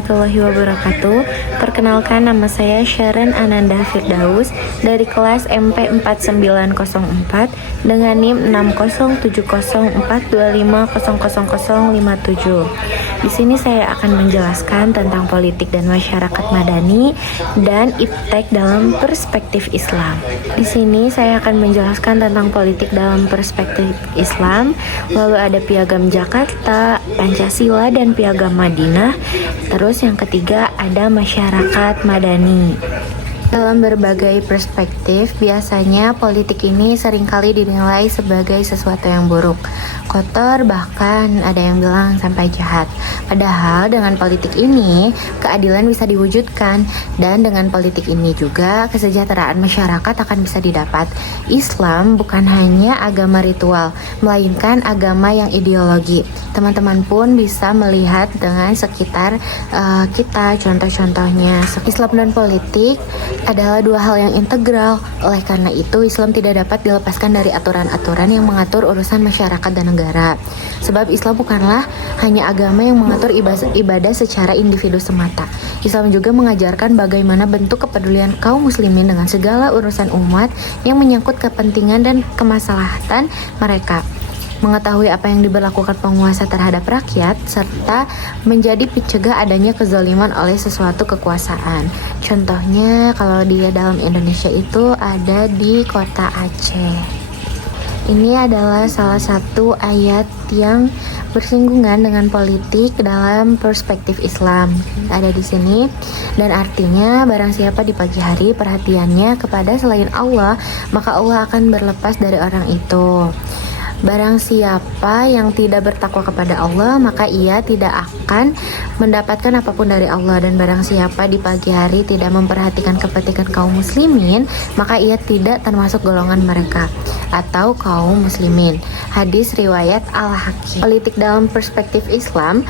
warahmatullahi wabarakatuh. Perkenalkan, nama saya Sharon Ananda Firdaus dari kelas MP 4904 dengan NIM 607042500057. Di sini saya akan menjelaskan tentang politik dan masyarakat madani dan iptek dalam perspektif Islam. Di sini saya akan menjelaskan tentang politik dalam perspektif Islam, lalu ada Piagam Jakarta, Pancasila, dan Piagam Madinah. Terus yang ketiga ada masyarakat madani. Dalam berbagai perspektif, biasanya politik ini seringkali dinilai sebagai sesuatu yang buruk, kotor, bahkan ada yang bilang sampai jahat. Padahal dengan politik ini, keadilan bisa diwujudkan, dan dengan politik ini juga kesejahteraan masyarakat akan bisa didapat. Islam bukan hanya agama ritual, melainkan agama yang ideologi. Teman-teman pun bisa melihat dengan sekitar kita, contoh-contohnya. Islam dan politik adalah dua hal yang integral. Oleh karena itu, Islam tidak dapat dilepaskan dari aturan-aturan yang mengatur urusan masyarakat dan negara. Sebab Islam bukanlah hanya agama yang mengatur ibadah secara individu semata. Islam juga mengajarkan bagaimana bentuk kepedulian kaum muslimin dengan segala urusan umat yang menyangkut kepentingan dan kemaslahatan mereka. Mengetahui apa yang diberlakukan penguasa terhadap rakyat, serta menjadi pencegah adanya kezaliman oleh sesuatu kekuasaan. Contohnya kalau di dalam Indonesia itu ada di kota Aceh. Ini adalah salah satu ayat yang bersinggungan dengan politik dalam perspektif Islam. Ada di sini, dan artinya barang siapa di pagi hari perhatiannya kepada selain Allah, maka Allah akan berlepas dari orang itu. Barang siapa yang tidak bertakwa kepada Allah, maka ia tidak akan mendapatkan apapun dari Allah. Dan barang siapa di pagi hari tidak memperhatikan kepentingan kaum muslimin, maka ia tidak termasuk golongan mereka atau kaum muslimin. Hadis riwayat Al-Hakim. Politik dalam perspektif Islam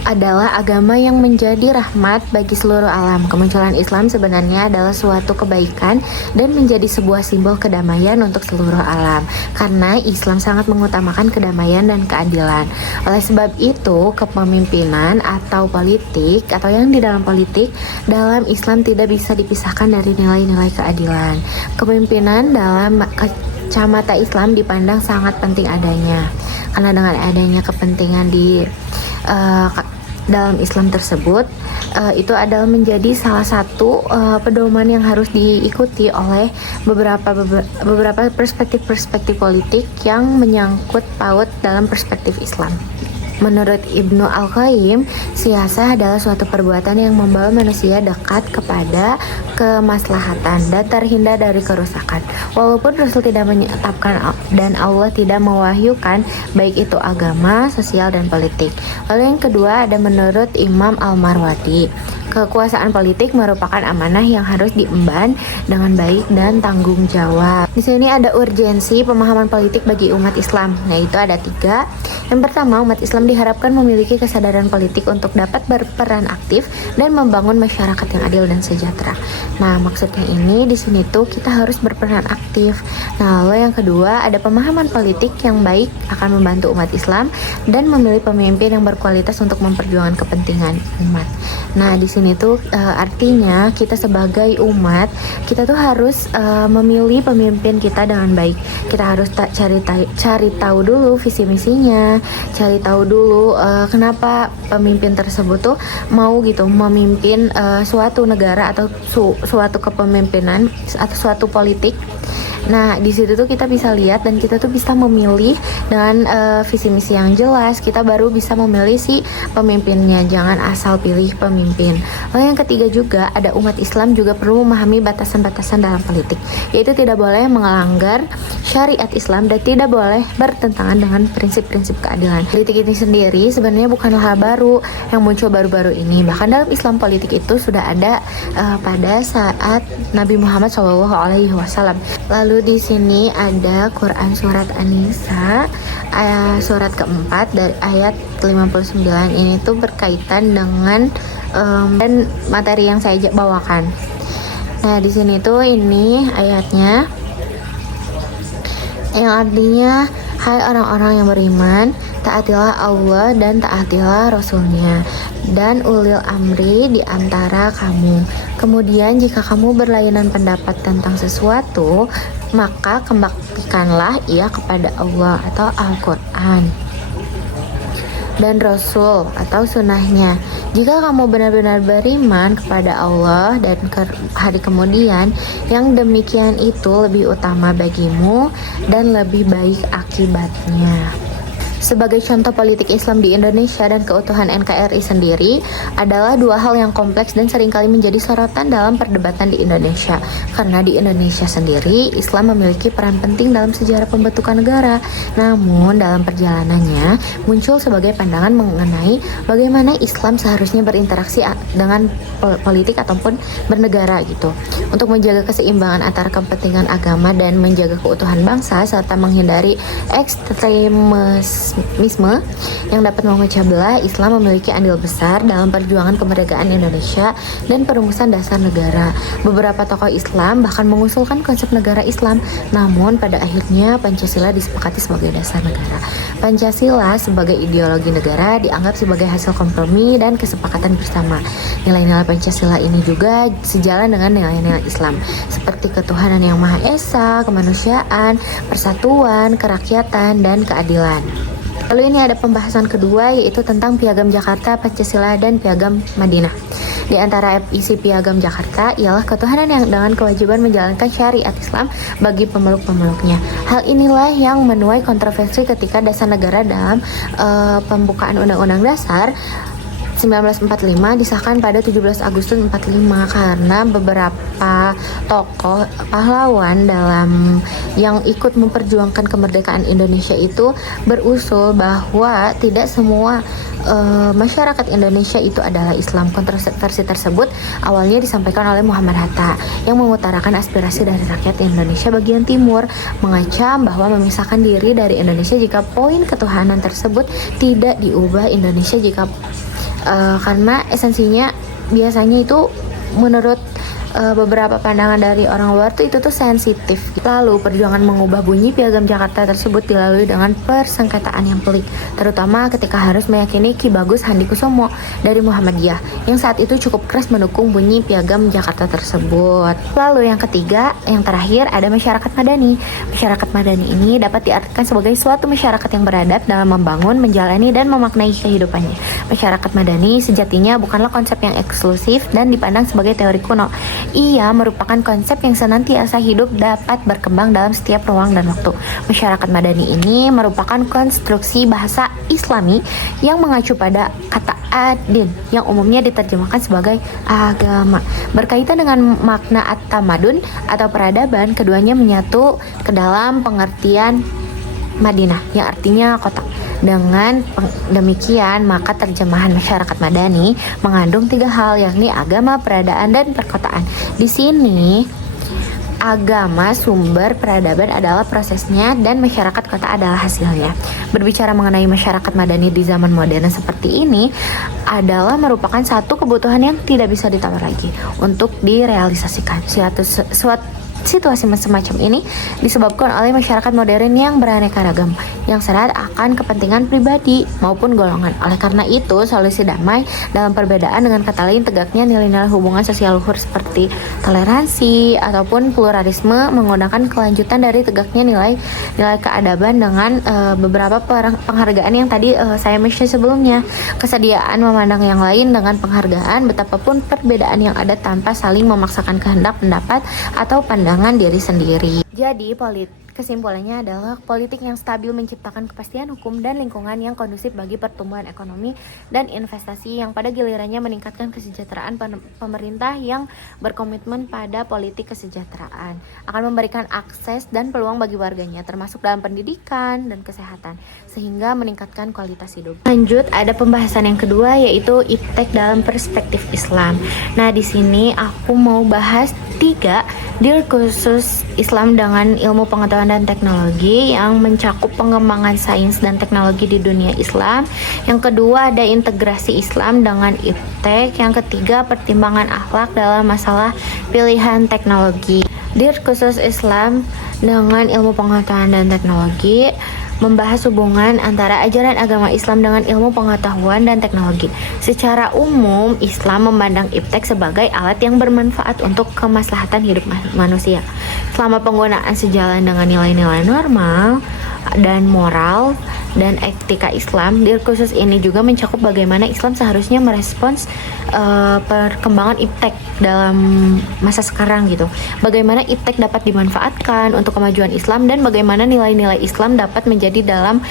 adalah agama yang menjadi rahmat bagi seluruh alam. Kemunculan Islam sebenarnya adalah suatu kebaikan dan menjadi sebuah simbol kedamaian untuk seluruh alam, karena Islam sangat mengutamakan kedamaian dan keadilan. Oleh sebab itu, kepemimpinan atau politik atau yang di dalam politik dalam Islam tidak bisa dipisahkan dari nilai-nilai keadilan. Kepemimpinan dalam kacamata Islam dipandang sangat penting adanya, karena dengan adanya kepentingan di dalam Islam tersebut, itu adalah menjadi salah satu pedoman yang harus diikuti oleh beberapa perspektif politik yang menyangkut paut dalam perspektif Islam. Menurut Ibnu Al-Qayyim, siasah adalah suatu perbuatan yang membawa manusia dekat kepada kemaslahatan dan terhindar dari kerusakan. Walaupun Rasul tidak menetapkan dan Allah tidak mewahyukan baik itu agama, sosial, dan politik. Lalu yang kedua ada menurut Imam Al-Marwazi, kekuasaan politik merupakan amanah yang harus diemban dengan baik dan tanggung jawab. Di sini ada urgensi pemahaman politik bagi umat Islam. Nah, itu ada 3. Yang pertama, umat Islam diharapkan memiliki kesadaran politik untuk dapat berperan aktif dan membangun masyarakat yang adil dan sejahtera. Nah, maksudnya ini di sini tuh kita harus berperan aktif. Nah, lalu yang kedua ada pemahaman politik yang baik akan membantu umat Islam dan memilih pemimpin yang berkualitas untuk memperjuangkan kepentingan umat. Nah, di sini tuh artinya kita sebagai umat, kita tuh harus memilih pemimpin kita dengan baik. Kita harus cari tahu dulu visi misinya, cari tahu dulu kenapa pemimpin tersebut tuh mau gitu memimpin suatu negara atau suatu kepemimpinan atau suatu politik. Nah, di situ tuh kita bisa lihat dan kita tuh bisa memilih dengan visi misi yang jelas. Kita baru bisa memilih si pemimpinnya, jangan asal pilih pemimpin. Lalu yang ketiga juga ada umat Islam juga perlu memahami batasan-batasan dalam politik, yaitu tidak boleh melanggar syariat Islam dan tidak boleh bertentangan dengan prinsip-prinsip keadilan. Politik ini sendiri sebenarnya bukanlah hal baru yang muncul baru-baru ini. Bahkan dalam Islam politik itu sudah ada pada saat Nabi Muhammad SAW. Lalu di sini ada Quran surat An-Nisa surat keempat dari ayat 59. Ini tuh berkaitan dengan dan materi yang saya bawakan. Nah, di sini tuh ini ayatnya yang artinya Hai orang-orang yang beriman, taatilah Allah dan taatilah Rasul-Nya dan ulil amri di antara kamu. Kemudian jika kamu berlainan pendapat tentang sesuatu, maka kembalikanlah ia kepada Allah atau Al-Quran dan Rasul atau sunnahnya. Jika kamu benar-benar beriman kepada Allah dan hari kemudian, yang demikian itu lebih utama bagimu dan lebih baik akibatnya. Sebagai contoh politik Islam di Indonesia dan keutuhan NKRI sendiri adalah dua hal yang kompleks dan seringkali menjadi sorotan dalam perdebatan di Indonesia. Karena di Indonesia sendiri, Islam memiliki peran penting dalam sejarah pembentukan negara. Namun dalam perjalanannya muncul sebagai pandangan mengenai bagaimana Islam seharusnya berinteraksi dengan politik ataupun bernegara gitu. Untuk menjaga keseimbangan antara kepentingan agama dan menjaga keutuhan bangsa serta menghindari ekstremisme yang dapat memecah belah, Islam memiliki andil besar dalam perjuangan kemerdekaan Indonesia dan perumusan dasar negara. Beberapa tokoh Islam bahkan mengusulkan konsep negara Islam, namun pada akhirnya Pancasila disepakati sebagai dasar negara. Pancasila sebagai ideologi negara dianggap sebagai hasil kompromi dan kesepakatan bersama. Nilai-nilai Pancasila ini juga sejalan dengan nilai-nilai Islam, seperti ketuhanan yang Maha Esa, kemanusiaan, persatuan, kerakyatan, dan keadilan. Lalu ini ada pembahasan kedua, yaitu tentang Piagam Jakarta, Pancasila, dan Piagam Madinah. Di antara isi Piagam Jakarta ialah ketuhanan yang dengan kewajiban menjalankan syariat Islam bagi pemeluk-pemeluknya. Hal inilah yang menuai kontroversi ketika dasar negara dalam pembukaan Undang-Undang Dasar 1945 disahkan pada 17 Agustus 45 karena beberapa tokoh pahlawan dalam yang ikut memperjuangkan kemerdekaan Indonesia itu berusul bahwa tidak semua masyarakat Indonesia itu adalah Islam. Kontroversi tersebut awalnya disampaikan oleh Muhammad Hatta yang mengutarakan aspirasi dari rakyat Indonesia bagian timur, mengacam bahwa memisahkan diri dari Indonesia jika poin ketuhanan tersebut tidak diubah Indonesia jika karena esensinya biasanya itu menurut beberapa pandangan dari orang luar tuh itu tuh sensitif. Lalu perjuangan mengubah bunyi Piagam Jakarta tersebut dilalui dengan persengketaan yang pelik, terutama ketika harus meyakini Ki Bagus Handikusumo dari Muhammadiyah yang saat itu cukup keras mendukung bunyi Piagam Jakarta tersebut. Lalu yang ketiga, yang terakhir ada masyarakat madani. Masyarakat madani ini dapat diartikan sebagai suatu masyarakat yang beradab dalam membangun, menjalani, dan memaknai kehidupannya. Masyarakat madani sejatinya bukanlah konsep yang eksklusif dan dipandang sebagai teori kuno. Ia merupakan konsep yang senantiasa hidup dapat berkembang dalam setiap ruang dan waktu. Masyarakat madani ini merupakan konstruksi bahasa Islami yang mengacu pada kata ad-din yang umumnya diterjemahkan sebagai agama. Berkaitan dengan makna at-tamadun atau peradaban, keduanya menyatu ke dalam pengertian Madinah yang artinya kota. Dengan demikian, maka terjemahan masyarakat madani mengandung tiga hal, yakni agama, peradaan, dan perkotaan. Di sini, agama sumber peradaban adalah prosesnya dan masyarakat kota adalah hasilnya. Berbicara mengenai masyarakat madani di zaman modern seperti ini adalah merupakan satu kebutuhan yang tidak bisa ditawar lagi untuk direalisasikan. Situasi semacam ini disebabkan oleh masyarakat modern yang beraneka ragam, yang syarat akan kepentingan pribadi maupun golongan. Oleh karena itu, solusi damai dalam perbedaan dengan kata lain tegaknya nilai-nilai hubungan sosial luhur seperti toleransi ataupun pluralisme menggunakan kelanjutan dari tegaknya nilai keadaban dengan beberapa penghargaan yang tadi saya mention sebelumnya. Kesediaan memandang yang lain dengan penghargaan betapapun perbedaan yang ada tanpa saling memaksakan kehendak pendapat atau pandangan diri sendiri. Jadi kesimpulannya adalah politik yang stabil menciptakan kepastian hukum dan lingkungan yang kondusif bagi pertumbuhan ekonomi dan investasi yang pada gilirannya meningkatkan kesejahteraan pemerintah yang berkomitmen pada politik kesejahteraan akan memberikan akses dan peluang bagi warganya termasuk dalam pendidikan dan kesehatan sehingga meningkatkan kualitas hidup. Lanjut, ada pembahasan yang kedua yaitu iptek dalam perspektif Islam. Nah, di sini aku mau bahas 3 deal khusus Islam dengan ilmu pengetahuan dan teknologi yang mencakup pengembangan sains dan teknologi di dunia Islam. Yang kedua ada integrasi Islam dengan iptek. Yang ketiga pertimbangan akhlak dalam masalah pilihan teknologi. Deal khusus Islam dengan ilmu pengetahuan dan teknologi membahas hubungan antara ajaran agama Islam dengan ilmu pengetahuan dan teknologi. Secara umum, Islam memandang iptek sebagai alat yang bermanfaat untuk kemaslahatan hidup manusia. Selama penggunaan sejalan dengan nilai-nilai normal dan moral dan etika Islam, di khusus ini juga mencakup bagaimana Islam seharusnya merespons perkembangan iptek dalam masa sekarang gitu. Bagaimana iptek dapat dimanfaatkan untuk kemajuan Islam dan bagaimana nilai-nilai Islam dapat menjadi dalam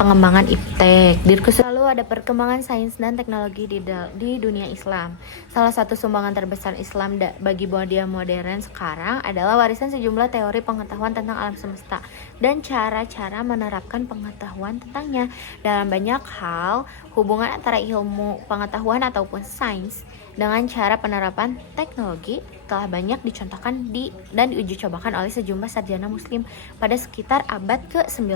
pengembangan iptek. Di khusus lalu ada perkembangan sains dan teknologi di dunia Islam. Salah satu sumbangan terbesar Islam bagi dunia modern sekarang adalah warisan sejumlah teori pengetahuan tentang alam semesta dan cara-cara menerapkan pengetahuan tentangnya. Dalam banyak hal, hubungan antara ilmu pengetahuan ataupun sains dengan cara penerapan teknologi telah banyak dicontohkan dan diuji cobakan oleh sejumlah sarjana muslim pada sekitar abad ke-9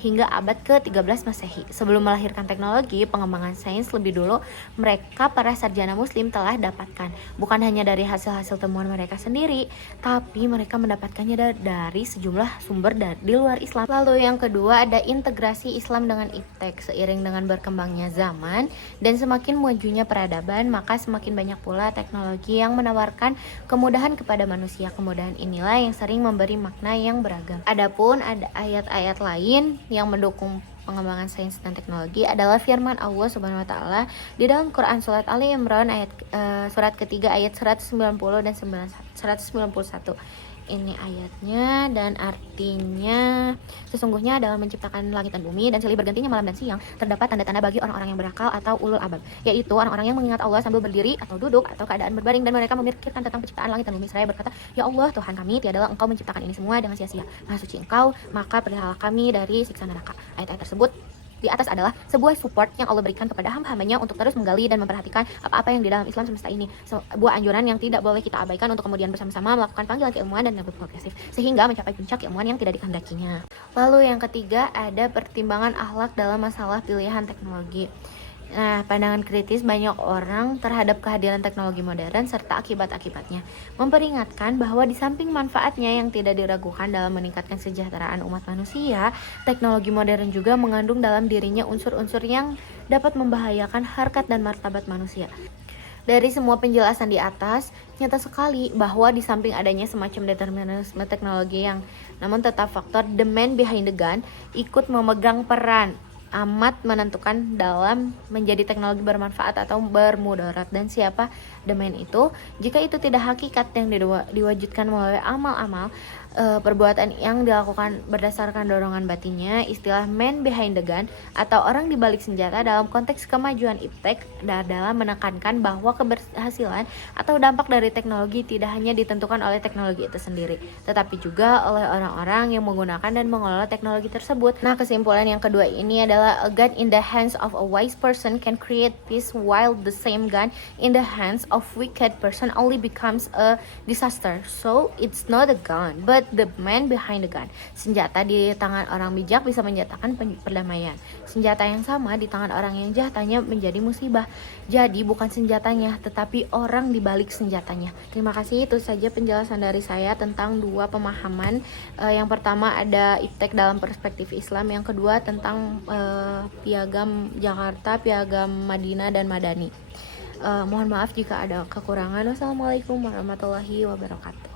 hingga abad ke-13 Masehi. Sebelum melahirkan teknologi, pengembangan sains lebih dulu mereka para sarjana muslim telah dapatkan, bukan hanya dari hasil-hasil temuan mereka sendiri, tapi mereka mendapatkannya dari sejumlah sumber di luar Islam. Lalu yang kedua ada integrasi Islam dengan iptek. Seiring dengan berkembangnya zaman dan semakin majunya peradaban, maka semakin banyak pula teknologi yang menawarkan kemudahan kepada manusia. Kemudahan inilah yang sering memberi makna yang beragam. Adapun ada ayat-ayat lain yang mendukung pengembangan sains dan teknologi adalah firman Allah Subhanahu wa taala di dalam Quran surat Ali Imran surat ketiga ayat 190 dan 191. Ini ayatnya dan artinya sesungguhnya dalam menciptakan langit dan bumi dan silih bergantinya malam dan siang terdapat tanda-tanda bagi orang-orang yang berakal atau ulul albab, yaitu orang-orang yang mengingat Allah sambil berdiri atau duduk atau keadaan berbaring dan mereka memikirkan tentang penciptaan langit dan bumi seraya berkata, ya Allah Tuhan kami, tiadalah Engkau menciptakan ini semua dengan sia-sia, Maha suci Engkau, maka peliharalah kami dari siksa neraka. Ayat-ayat tersebut di atas adalah sebuah support yang Allah berikan kepada hamba-hambanya untuk terus menggali dan memperhatikan apa-apa yang di dalam Islam semesta ini. Sebuah anjuran yang tidak boleh kita abaikan untuk kemudian bersama-sama melakukan panggilan keilmuan dan lebih progresif sehingga mencapai puncak keilmuan yang tidak dikehendakinya. Lalu yang ketiga ada pertimbangan akhlak dalam masalah pilihan teknologi. Nah, pandangan kritis banyak orang terhadap kehadiran teknologi modern serta akibat-akibatnya memperingatkan bahwa di samping manfaatnya yang tidak diragukan dalam meningkatkan kesejahteraan umat manusia, teknologi modern juga mengandung dalam dirinya unsur-unsur yang dapat membahayakan harkat dan martabat manusia. Dari semua penjelasan di atas, nyata sekali bahwa di samping adanya semacam determinisme teknologi yang namun tetap faktor the man behind the gun ikut memegang peran amat menentukan dalam menjadi teknologi bermanfaat atau bermudarat. Dan siapa the man itu? Jika itu tidak hakikat yang diwujudkan melalui amal-amal perbuatan yang dilakukan berdasarkan dorongan batinnya, istilah man behind the gun atau orang di balik senjata dalam konteks kemajuan iptek adalah menekankan bahwa keberhasilan atau dampak dari teknologi tidak hanya ditentukan oleh teknologi itu sendiri, tetapi juga oleh orang-orang yang menggunakan dan mengelola teknologi tersebut. Nah, kesimpulan yang kedua ini adalah a gun in the hands of a wise person can create peace, while the same gun in the hands of wicked person only becomes a disaster. So it's not a gun, but the man behind the gun. Senjata di tangan orang bijak bisa menciptakan perdamaian. Senjata yang sama di tangan orang yang jahat hanya menjadi musibah. Jadi bukan senjatanya, tetapi orang di balik senjatanya. Terima kasih, itu saja penjelasan dari saya tentang dua pemahaman. Yang pertama ada iptek dalam perspektif Islam, yang kedua tentang piagam Jakarta, piagam Madinah dan Madani. Mohon maaf jika ada kekurangan. Wassalamualaikum warahmatullahi wabarakatuh.